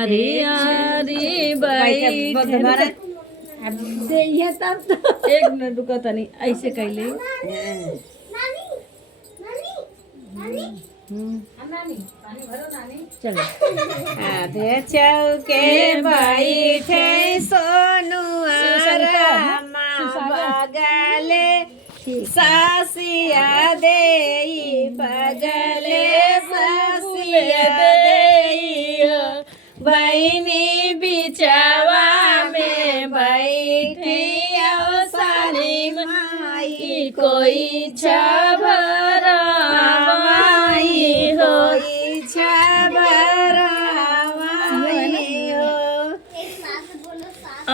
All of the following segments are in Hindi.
अरे अरे भाई अब ये तब तो एक मिनट रुको तनी ऐसे कैले चलो आधे चौके बैठे सोनू रामा बगले सासिया दे बगले सासिया दे बहनी बिचावा में बैठी साली माई कोई छबरा माई होई छबरा माई हो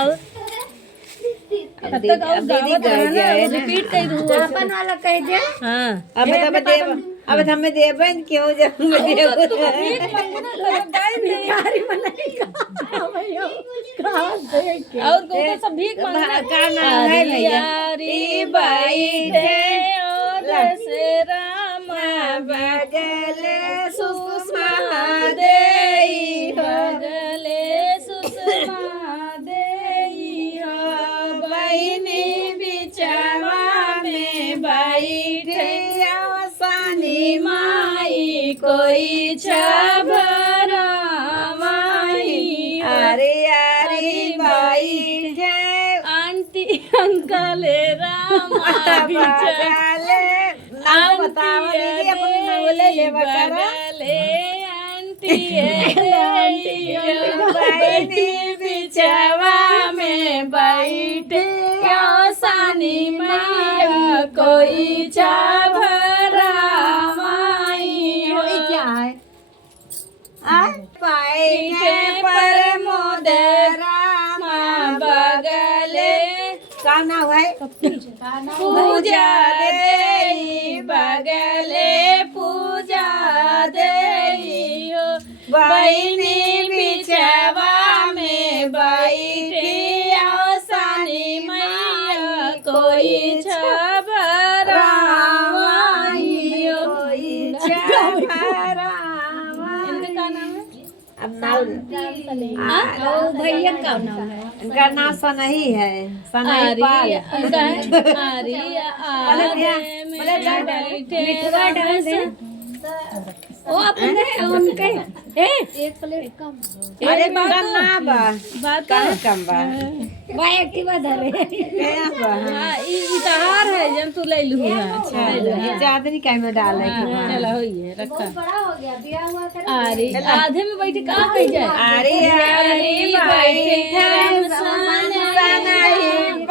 और तब तक और गावत रहना रिपीट कर दूँ अपन वाला कह दे। हाँ अब हमें देबन क्यों जब और को सब भीख मांगना का नाम है भैया री बैठे और से रामा बगले सुषमा देई बगले सुषमा देई हो बहनी बिचावा में बैठे सानी माई कोई छबरा माई अरे अरे बैठे आंटी अंकल रामा बगले नाम बतावा दीदी अपन बोले ले बकरा आंटी बहनी बिचावा में बैठे सानी माई कोई छबरा माई हो क्या है बैठे पर मोदरा बगले का नाम है पूजा दे बगले पूजा दे बहनी बिछवा में बैठी सानी मैया कोई छबरा माई कोई छबरा अब नाम भैया का नाम है इनका नाम सनही है सनही पाल ओ अपने उनके एक प्लेट कम अरे ना बात कम बा भाई एक्टिवा धरे इतहार है जब तू ले लू है चादरी काय में डाले चला होइए रखा बड़ा हो गया बिया हुआ कर अरे आधे में बैठे कहाँ कह जाए अरे अरे बैठे हम सनही